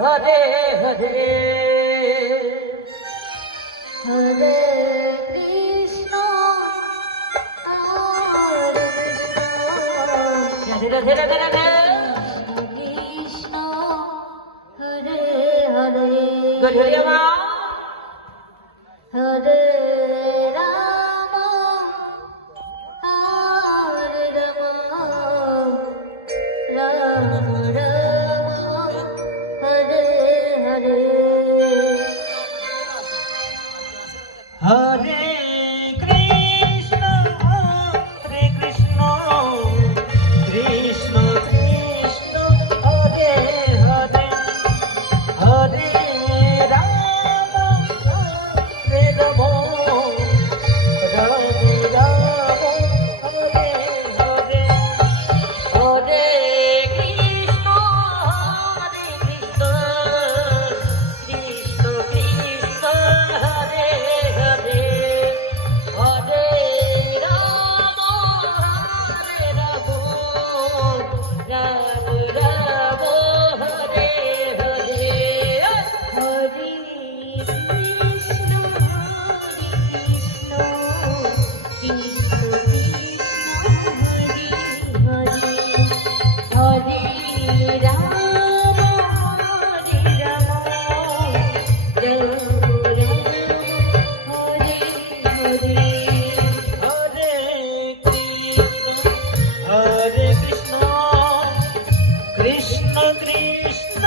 হরে হরে হরে কৃষ্ণ হরে কৃষ্ণ ধীরে ধীরে ধীরে ধীরে কৃষ্ণ হরে হরে গড়িয়া মা হরে রাম হরে রাম রাম রাম হরে হরে হরে কৃষ্ণ কৃষ্ণ কৃষ্ণ কৃষ্ণ হরে হরে হরে রাম হরে রাম রাম রাম হরে হরে হরে কৃষ্ণ কৃষ্ণ কৃষ্ণ হরে হরে হরে রাম রাম রাম রাম হরে হরে হরে কৃষ্ণ কৃষ্ণ হরে হরে হরে রাম হরে রাম রাম রাম হরে হরে হরে কৃষ্ণ কৃষ্ণ কৃষ্ণ